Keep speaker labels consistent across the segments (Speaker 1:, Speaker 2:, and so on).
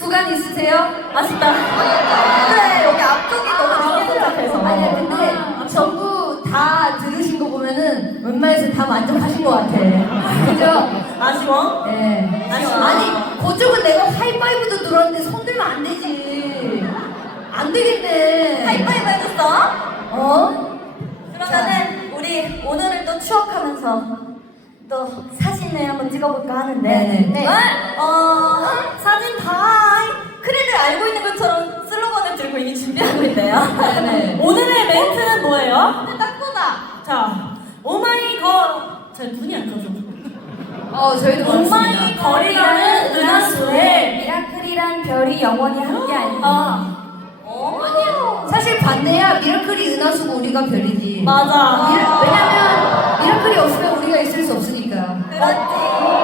Speaker 1: 구간 있으세요?
Speaker 2: 아쉽다.
Speaker 3: 그래, 여기 앞쪽이 너무
Speaker 2: 생각해서.
Speaker 1: 아니야, 근데 전부 다 들으신 거 보면은 웬만해서 다 만족하신 것 같아. 그죠?
Speaker 2: 아쉬워?
Speaker 1: 네. 아니, 그쪽은 내가 하이파이브도 들었는데 손 들면 안 되지. 안 되겠네.
Speaker 3: 하이파이브 해줬어?
Speaker 1: 어?
Speaker 3: 그러면은 우리 오늘을 또 추억하면서 또 사진을 한번 찍어볼까 하는데
Speaker 1: 네네.
Speaker 3: 사진 다 크리들 알고 있는 것처럼 슬로건을 들고 이미 준비하고 있네요.
Speaker 1: 네네.
Speaker 2: 오늘의 멘트는 뭐예요?
Speaker 3: 딱 보다.
Speaker 2: 자, 오마이걸. 제 눈이 안 떠져.
Speaker 1: 저희도
Speaker 2: 오마이 거리라는 은하수에
Speaker 3: 미라클이란 별이 영원히 함께하니.
Speaker 1: 사실 반대야. 미라클이 은하수고 우리가 별이지.
Speaker 2: 맞아.
Speaker 1: 왜냐면 미라클이 없으면 우리가 있을 수 없으니까.
Speaker 3: 그렇지.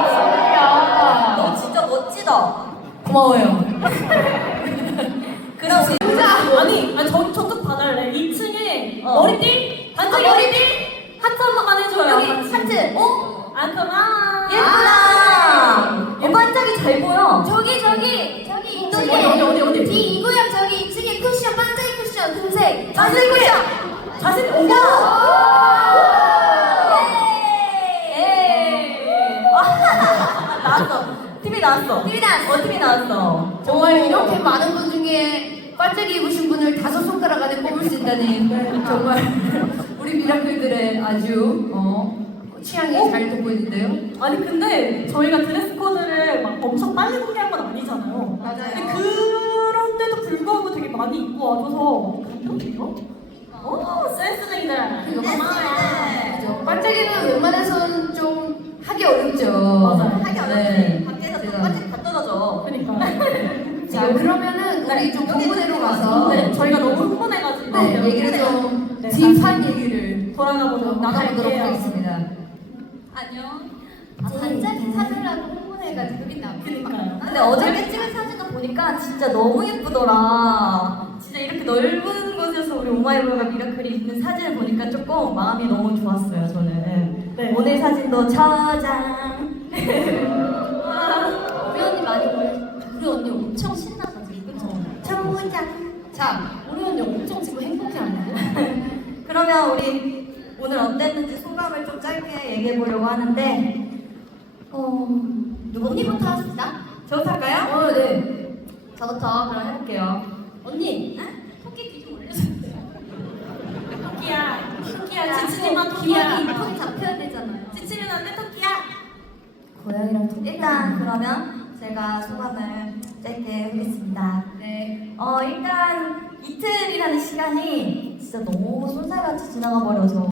Speaker 3: 너 진짜 멋지다.
Speaker 1: 고마워요.
Speaker 3: 그럼 우리
Speaker 2: 아니 저쪽 봐달래. 2층에
Speaker 3: 어.
Speaker 2: 머리띠? 반짝이 머리띠? 하트 한 번만 해줘요.
Speaker 3: 여기
Speaker 2: 같이.
Speaker 3: 하트.
Speaker 2: 안그만.
Speaker 3: 예쁘다. 반짝이 잘 보여.
Speaker 4: 저기 이쪽에
Speaker 2: 어디?
Speaker 4: 이구역 저기 2층에 쿠션 반짝이 쿠션 금색
Speaker 3: 자세 쿠션.
Speaker 2: 자신 오고.
Speaker 3: 나왔어. TV 나왔어.
Speaker 4: TV 나왔어.
Speaker 3: TV 나왔어.
Speaker 1: 정말 이렇게 많은 분 중에 반짝이 입으신 분을 5손가락 안에 뽑을 수 있다니 정말 우리 미라클들의 아주 취향이 잘 돋보이는데요.
Speaker 2: 아니 근데 저희가 드레스 코드를 막 엄청 빨리 공개한 건 아니잖아요.
Speaker 1: 맞아요.
Speaker 2: 근데 그런데도 불구하고 되게 많이 입고 와줘서 감동이요? 오 센스쟁이들.
Speaker 1: 그죠? 반짝이는 웬만해서는 좀 하기 어렵죠.
Speaker 2: 맞아요.
Speaker 3: 하기 어렵지.
Speaker 1: 네.
Speaker 3: 밖에서 또
Speaker 1: 제가-
Speaker 3: 반짝이 다 떨어져.
Speaker 2: 그러니까.
Speaker 1: 자, 그러면은 우리 좀 본문으로 가서
Speaker 2: 네, 저희가 너무 흥분해가지고
Speaker 1: 네, 얘기를 좀
Speaker 2: 네,
Speaker 1: 딥한 얘기를
Speaker 2: 돌아가보도록
Speaker 1: 나가보도록
Speaker 2: 할게요.
Speaker 1: 하겠습니다.
Speaker 4: 안녕 반짝이 사주라고 홍보해가지고 빛나
Speaker 2: 그니까요.
Speaker 3: 근데 어저께 찍은 사진을 보니까 진짜 너무 예쁘더라. 진짜 이렇게 넓은 곳에서 우리 오마이걸과 미라클이 있는 사진을 보니까 조금 마음이 너무 좋았어요, 저는.
Speaker 2: 네.
Speaker 3: 오늘 사진도 저장.
Speaker 4: 우리 언니 많이 우리 언니 엄청 신나서 지금 그쵸?
Speaker 3: 저장.
Speaker 4: 자 우리 언니 엄청 지금 행복해하네
Speaker 3: 그러면 우리 오늘 어땠는지 소감을 좀 짧게 얘기해 보려고 하는데,
Speaker 4: 언니부터 하십시다
Speaker 3: 저부터 할까요?
Speaker 1: 네.
Speaker 3: 저부터 그럼 해볼게요.
Speaker 4: 언니 토끼 귀 좀 올려주세요
Speaker 2: 토끼야, 지치지 마, 토끼야.
Speaker 4: 턱 잡혀야 되잖아요
Speaker 2: 지치면 안 돼, 토끼야.
Speaker 3: 고양이랑 토끼. 일단 그러면 제가 소감을 짧게 하겠습니다.
Speaker 1: 네.
Speaker 3: 일단 이틀이라는 시간이 진짜 너무 쏜살같이 지나가 버려서